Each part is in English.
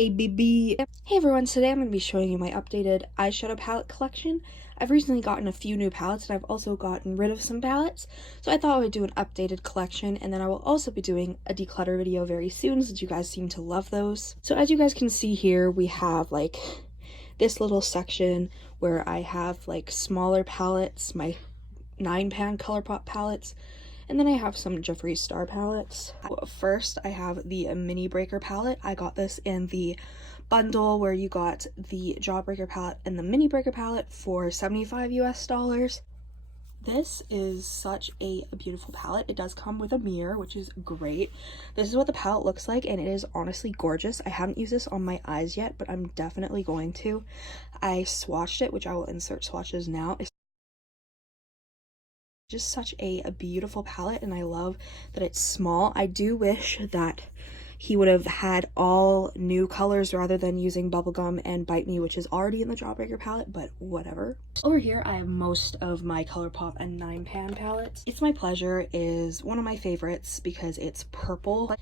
ABB. Hey everyone, today I'm going to be showing you my updated eyeshadow palette collection. I've recently gotten a few new palettes and I've also gotten rid of some palettes, so I thought I would do an updated collection, and then I will also be doing a declutter video very soon since you guys seem to love those. So as you guys can see here, we have like this little section where I have like smaller palettes, my 9-pan Colourpop palettes, and then I have some Jeffree Star palettes. First, I have the Mini Breaker palette. I got this in the bundle where you got the Jawbreaker palette and the Mini Breaker palette for $75 US. This is such a beautiful palette. It does come with a mirror, which is great. This is what the palette looks like, and it is honestly gorgeous. I haven't used this on my eyes yet, but I'm definitely going to. I swatched it, which I will insert swatches now. Just such a beautiful palette, and I love that it's small. I do wish that he would have had all new colors rather than using Bubblegum and Bite Me, which is already in the Jawbreaker palette, but whatever. Over here I have most of my Colourpop and 9-pan palettes. It's My Pleasure is one of my favorites because it's purple.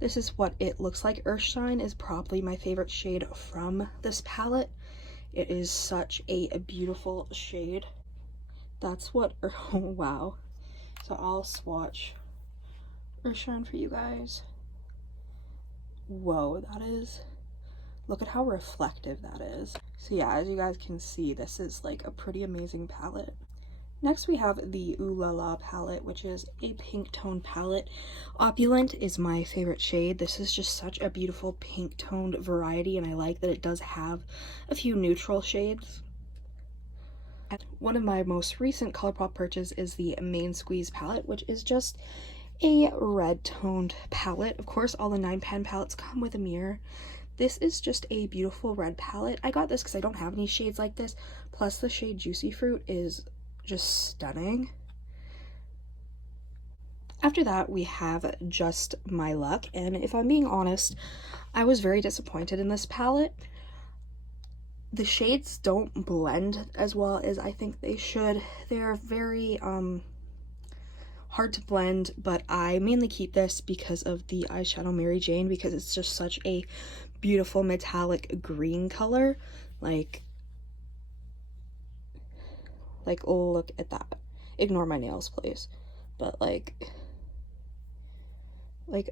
This is what it looks like. Earthshine is probably my favorite shade from this palette. It is such a beautiful shade. That's what, oh wow. So I'll swatch Earthshine for you guys. Whoa, that is, look at how reflective that is. So yeah, as you guys can see, this is like a pretty amazing palette. Next we have the Ooh La La palette, which is a pink tone palette. Opulent is my favorite shade. This is just such a beautiful pink toned variety, and I like that it does have a few neutral shades. One of my most recent Colourpop purchases is the Main Squeeze palette, which is just a red toned palette. Of course, all the 9-pan palettes come with a mirror. This is just a beautiful red palette. I got this because I don't have any shades like this, plus the shade Juicy Fruit is just stunning. After that, we have Just My Luck, and if I'm being honest, I was very disappointed in this palette. The shades don't blend as well as I think they should. They're very hard to blend, but I mainly keep this because of the eyeshadow Mary Jane, because it's just such a beautiful metallic green color. Like look at that. Ignore my nails, please. But like look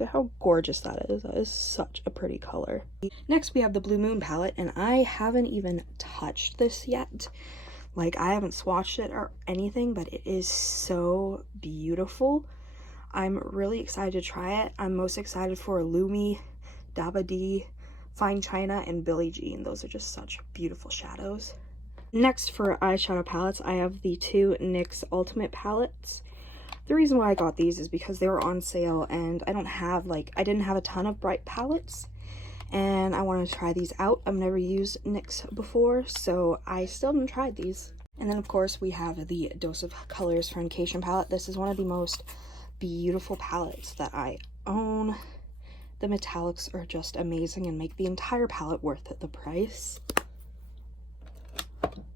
at how gorgeous that is. That is such a pretty color. Next we have the Blue Moon palette, and I haven't even touched this yet. Like, I haven't swatched it or anything, but it is so beautiful. I'm really excited to try it. I'm most excited for Lumi, Daba D, Fine China, and Billie Jean. Those are just such beautiful shadows. Next for eyeshadow palettes, I have the two NYX Ultimate palettes. The reason why I got these is because they were on sale, and I didn't have a ton of bright palettes, and I wanted to try these out. I've never used NYX before, so I still haven't tried these. And then of course we have the Dose of Colors Foundation palette. This is one of the most beautiful palettes that I own. The metallics are just amazing and make the entire palette worth the price.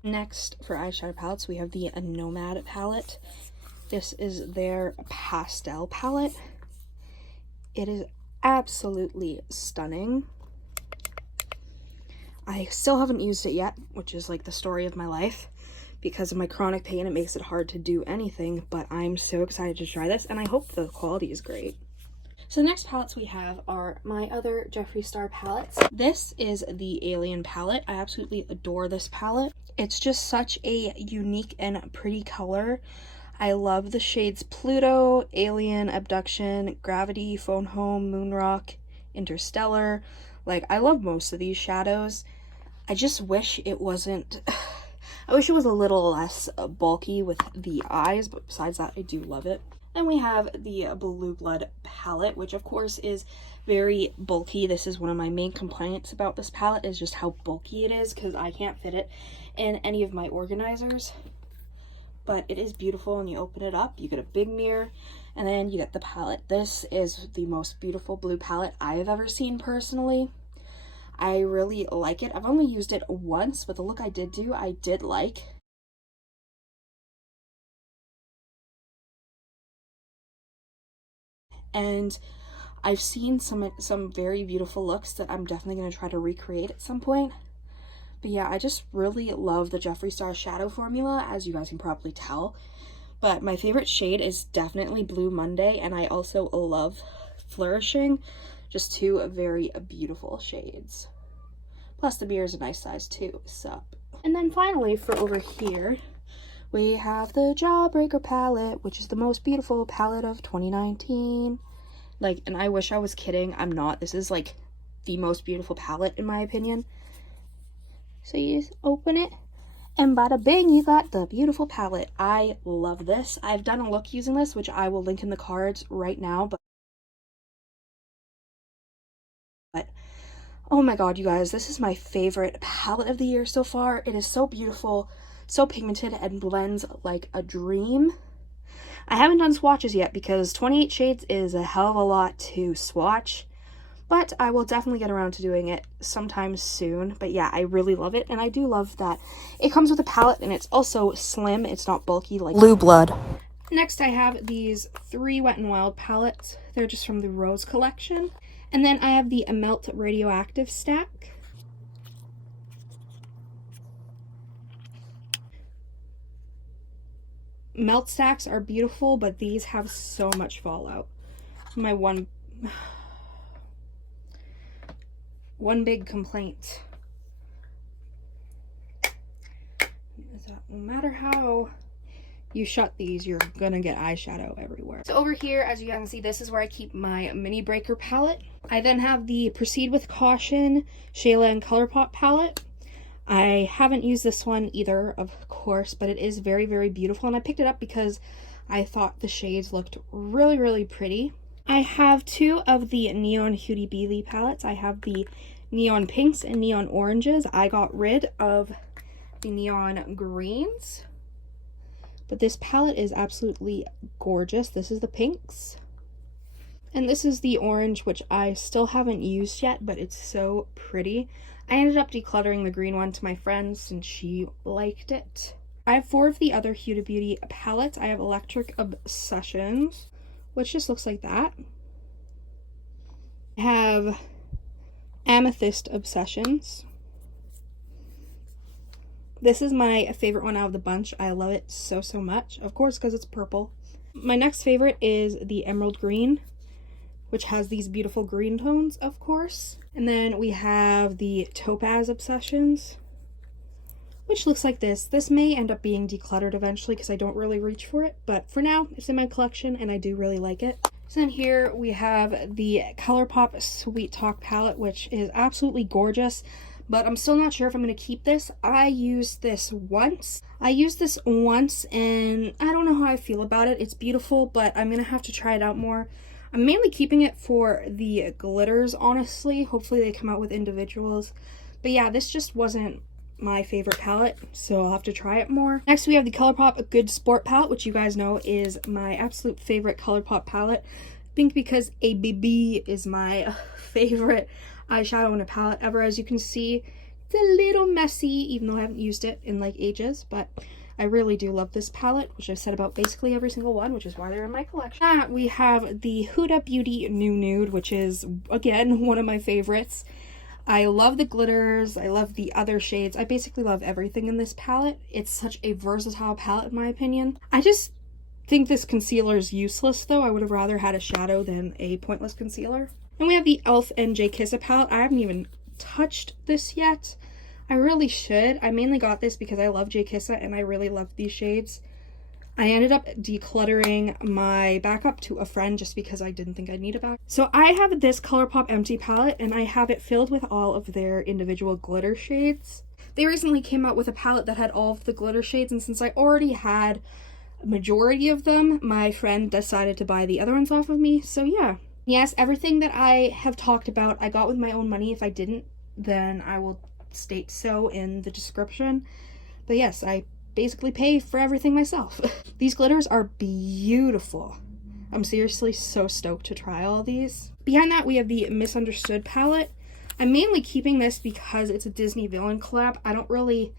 Next for eyeshadow palettes, we have the Nomad palette. This is their pastel palette. It is absolutely stunning. I still haven't used it yet, which is like the story of my life. Because of my chronic pain, it makes it hard to do anything, but I'm so excited to try this, and I hope the quality is great. So the next palettes we have are my other Jeffree Star palettes. This is the Alien palette. I absolutely adore this palette. It's just such a unique and pretty color. I love the shades Pluto, Alien, Abduction, Gravity, Phone Home, Moonrock, Interstellar. Like, I love most of these shadows. I just wish it wasn't... I wish it was a little less bulky with the eyes, but besides that, I do love it. Then we have the Blue Blood palette, which of course is very bulky. This is one of my main complaints about this palette, is just how bulky it is, because I can't fit it in any of my organizers. But it is beautiful, and you open it up, you get a big mirror, and then you get the palette. This is the most beautiful blue palette I have ever seen personally. I really like it. I've only used it once, but the look I did do, I did like. And I've seen some very beautiful looks that I'm definitely going to try to recreate at some point. But yeah, I just really love the Jeffree Star shadow formula, as you guys can probably tell. But my favorite shade is definitely Blue Monday, and I also love Flourishing. Just two very beautiful shades. Plus the mirror is a nice size too, sup. And then finally for over here, we have the Jawbreaker palette, which is the most beautiful palette of 2019. Like, and I wish I was kidding, I'm not. This is like the most beautiful palette in my opinion. So you just open it, and bada bing, you got the beautiful palette. I love this. I've done a look using this, which I will link in the cards right now, but oh my god, you guys, this is my favorite palette of the year so far. It is so beautiful, so pigmented, and blends like a dream. I haven't done swatches yet because 28 shades is a hell of a lot to swatch, but I will definitely get around to doing it sometime soon. But yeah, I really love it, and I do love that it comes with a palette and it's also slim. It's not bulky like Blue Blood. Next, I have these 3 Wet n Wild palettes. They're just from the Rose collection. And then I have the Melt Radioactive stack. Melt stacks are beautiful, but these have so much fallout. My one big complaint is that no matter how you shut these, you're gonna get eyeshadow everywhere. So over here, as you can see, this is where I keep my mini breaker palette. I then have the Proceed with Caution Shayla and Colourpop palette. I haven't used this one either, of course, but it is very, very beautiful, and I picked it up because I thought the shades looked really, really pretty. I have 2 of the Neon Huda Beauty palettes. I have the Neon Pinks and Neon Oranges. I got rid of the Neon Greens, but this palette is absolutely gorgeous. This is the pinks. And this is the orange, which I still haven't used yet, but it's so pretty. I ended up decluttering the green one to my friend since she liked it. I have 4 of the other Huda Beauty palettes. I have Electric Obsessions, which just looks like that. I have Amethyst Obsessions. This is my favorite one out of the bunch. I love it so, so much. Of course, because it's purple. My next favorite is the Emerald Green, which has these beautiful green tones, of course. And then we have the Topaz Obsessions, which looks like this. This may end up being decluttered eventually because I don't really reach for it, but for now, it's in my collection and I do really like it. So then here we have the Colourpop Sweet Talk palette, which is absolutely gorgeous, but I'm still not sure if I'm going to keep this. I used this once, and I don't know how I feel about it. It's beautiful, but I'm going to have to try it out more. I'm mainly keeping it for the glitters, honestly. Hopefully they come out with individuals. But yeah, this just wasn't my favorite palette, so I'll have to try it more. Next, we have the Colourpop Good Sport palette, which you guys know is my absolute favorite Colourpop palette. I think because ABB is my favorite eyeshadow in a palette ever. As you can see, it's a little messy, even though I haven't used it in like ages, but I really do love this palette, which I've said about basically every single one, which is why they're in my collection. We have the Huda Beauty New Nude, which is, again, one of my favorites. I love the glitters, I love the other shades, I basically love everything in this palette. It's such a versatile palette in my opinion. I just think this concealer is useless though. I would have rather had a shadow than a pointless concealer. And we have the e.l.f. and J. Kissa palette. I haven't even touched this yet. I really should. I mainly got this because I love J. Kissa and I really love these shades. I ended up decluttering my backup to a friend just because I didn't think I'd need a backup. So I have this Colourpop Empty palette and I have it filled with all of their individual glitter shades. They recently came out with a palette that had all of the glitter shades, and since I already had a majority of them, my friend decided to buy the other ones off of me. So yeah. Yes, everything that I have talked about I got with my own money. If I didn't, then I will state so in the description. But yes, I basically pay for everything myself. These glitters are beautiful. I'm seriously so stoked to try all these. Behind that, we have the Misunderstood palette. I'm mainly keeping this because it's a Disney villain collab. I don't really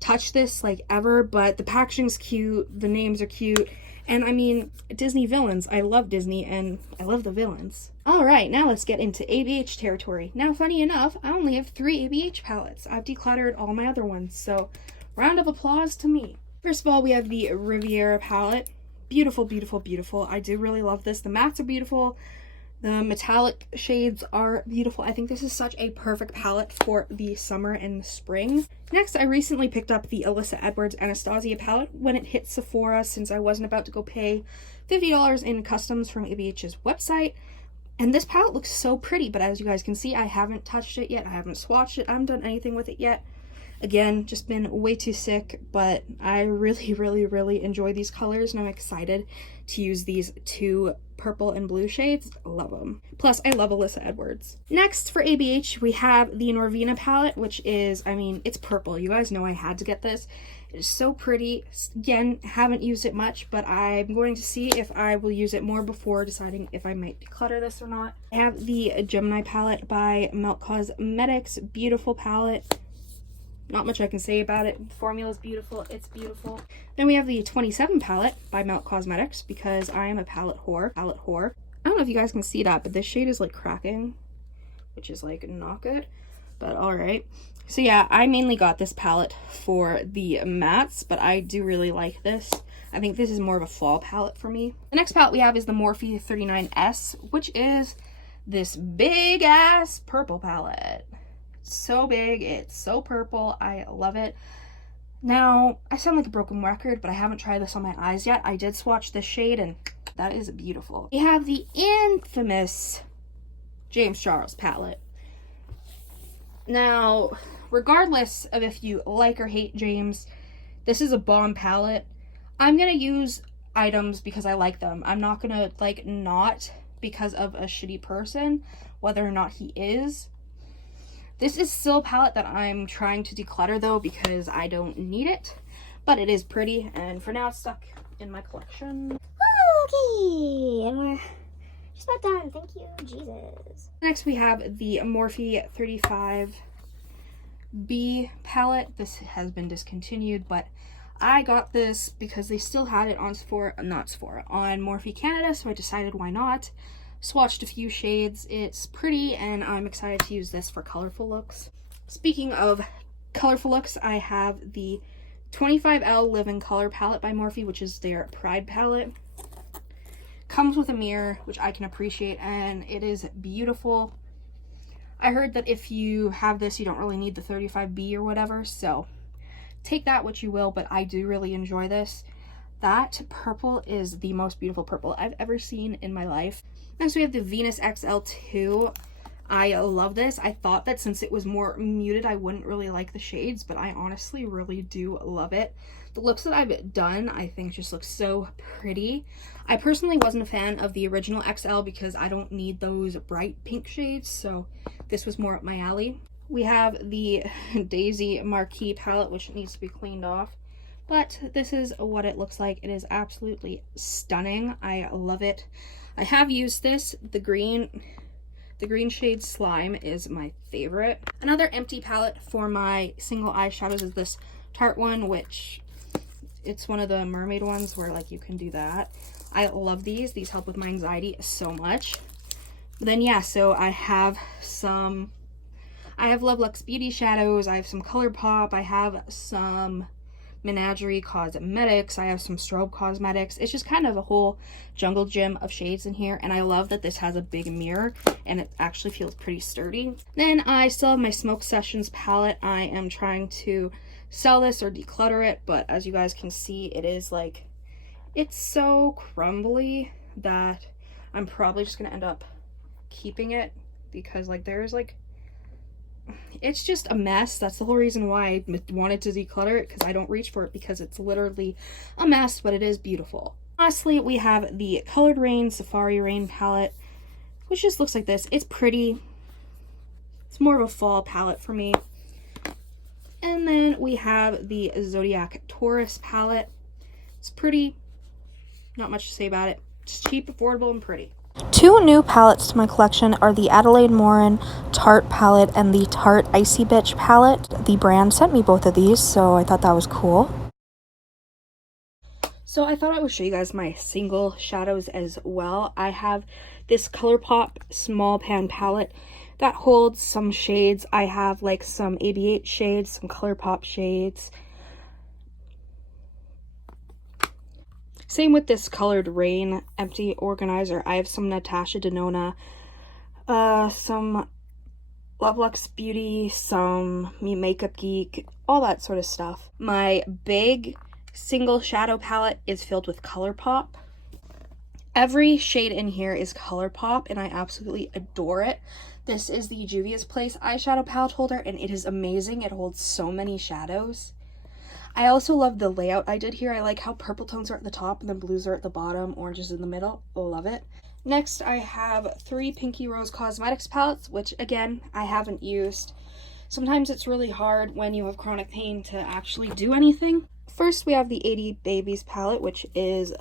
touch this like ever, but the packaging's cute, the names are cute, And I mean, Disney villains. I love Disney and I love the villains. Alright, now let's get into ABH territory. Now, funny enough, I only have 3 ABH palettes. I've decluttered all my other ones, so round of applause to me. First of all, we have the Riviera palette. Beautiful, beautiful, beautiful. I do really love this. The mattes are beautiful. The metallic shades are beautiful. I think this is such a perfect palette for the summer and the spring. Next, I recently picked up the Alyssa Edwards Anastasia palette when it hit Sephora, since I wasn't about to go pay $50 in customs from ABH's website. And this palette looks so pretty, but as you guys can see, I haven't touched it yet. I haven't swatched it. I haven't done anything with it yet. Again, just been way too sick, but I really, really, really enjoy these colors, and I'm excited to use these 2 purple and blue shades. Love them. Plus, I love Alyssa Edwards. Next, for ABH, we have the Norvina palette, which is, I mean, it's purple. You guys know I had to get this. It is so pretty. Again, haven't used it much, but I'm going to see if I will use it more before deciding if I might declutter this or not. I have the Gemini palette by Melt Cosmetics. Beautiful palette. Not much I can say about it. The formula is beautiful. It's beautiful. Then we have the 27 palette by Melt Cosmetics, because I am a palette whore. I don't know if you guys can see that, but this shade is like cracking, which is like not good, but all right. So yeah, I mainly got this palette for the mattes, but I do really like this. I think this is more of a fall palette for me. The next palette we have is the Morphe 39S, which is this big ass purple palette. So big, it's so purple. I love it. Now, I sound like a broken record, but I haven't tried this on my eyes yet. I did swatch this shade, and that is beautiful. We have the infamous James Charles palette. Now, regardless of if you like or hate James, this is a bomb palette. I'm gonna use items because I like them. I'm not gonna like not because of a shitty person, whether or not he is. This is still a palette that I'm trying to declutter though, because I don't need it, but it is pretty, and for now it's stuck in my collection. Okay, and we're just about done. Thank you, Jesus. Next we have the Morphe 35B palette. This has been discontinued, but I got this because they still had it on Sephora, on Morphe Canada, so I decided why not. Swatched a few shades. It's pretty, and I'm excited to use this for colorful looks. Speaking of colorful looks, I have the 25L Live in Color palette by Morphe, which is their Pride palette. Comes with a mirror, which I can appreciate, and it is beautiful. I heard that if you have this, you don't really need the 35B or whatever, so take that what you will, but I do really enjoy this. That purple is the most beautiful purple I've ever seen in my life. Next we have the Venus XL2. I love this. I thought that since it was more muted, I wouldn't really like the shades, but I honestly really do love it. The looks that I've done, I think, just look so pretty. I personally wasn't a fan of the original XL because I don't need those bright pink shades, so this was more up my alley. We have the Daisy Marquee palette, which needs to be cleaned off, but this is what it looks like. It is absolutely stunning. I love it. I have used this. The green shade Slime is my favorite. Another empty palette for my single eyeshadows is this Tarte one, which it's one of the mermaid ones where like you can do that. I love these. These help with my anxiety so much. But then yeah, so I have Love Lux Beauty shadows. I have some Colourpop. I have some Menagerie Cosmetics. I have some Strobe Cosmetics. It's just kind of a whole jungle gym of shades in here, and I love that this has a big mirror and it actually feels pretty sturdy. Then I still have my Smoke Sessions palette. I am trying to sell this or declutter it, but as you guys can see, it is like, it's so crumbly that I'm probably just gonna end up keeping it, because like there's like, it's just a mess. That's the whole reason why I wanted to declutter it, because I don't reach for it because it's literally a mess, but it is beautiful. Lastly, we have the Colored Rain Safari Rain palette, which just looks like this. It's pretty. It's more of a fall palette for me. And then we have the Zodiac Taurus palette. It's pretty. Not much to say about it. It's cheap, affordable, and pretty. Two new palettes to my collection are the Adelaide Morin Tarte palette and the Tarte Icy Bitch palette. The brand sent me both of these, so I thought that was cool. So I thought I would show you guys my single shadows as well. I have this Colourpop small pan palette that holds some shades. I have like some AB8 shades, some Colourpop shades. Same with this Colored Rain empty organizer. I have some Anastasia Denona, some Love Lux Beauty, some Me Makeup Geek, all that sort of stuff. My big single shadow palette is filled with Colourpop. Every shade in here is Colourpop, and I absolutely adore it. This is the Juvia's Place eyeshadow palette holder, and it is amazing. It holds so many shadows. I also love the layout I did here. I like how purple tones are at the top and then blues are at the bottom, oranges in the middle. Love it. Next, I have 3 Pinky Rose Cosmetics palettes, which again, I haven't used. Sometimes it's really hard when you have chronic pain to actually do anything. First, we have the 80 Babies palette, which is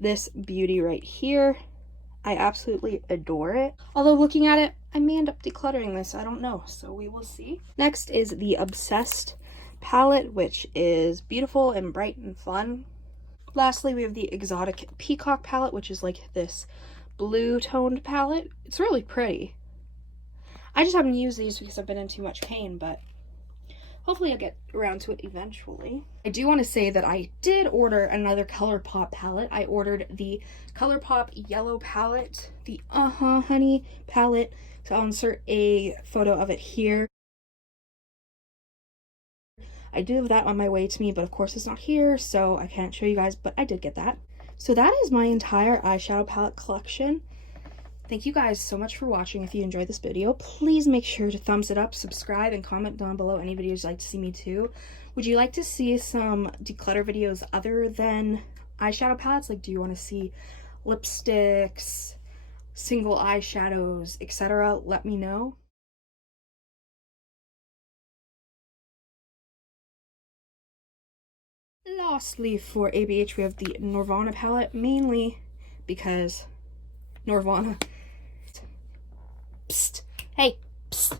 this beauty right here. I absolutely adore it. Although looking at it, I may end up decluttering this. I don't know, so we will see. Next is the Obsessed palette, which is beautiful and bright and fun. Lastly, we have the Exotic Peacock palette, which is like this blue toned palette. It's really pretty. I just haven't used these because I've been in too much pain, but hopefully I'll get around to it eventually. I do want to say that I did order another Colourpop palette. I ordered the Colourpop yellow palette, the Honey palette. So I'll insert a photo of it here. I do have that on my way to me, but of course it's not here, so I can't show you guys, but I did get that. So that is my entire eyeshadow palette collection. Thank you guys so much for watching. If you enjoyed this video, please make sure to thumbs it up, subscribe, and comment down below any videos you'd like to see me do. Would you like to see some declutter videos other than eyeshadow palettes? Like, do you want to see lipsticks, single eyeshadows, etc.? Let me know. Lastly, for ABH, we have the Nirvana palette, mainly because Nirvana. Psst. Hey, psst.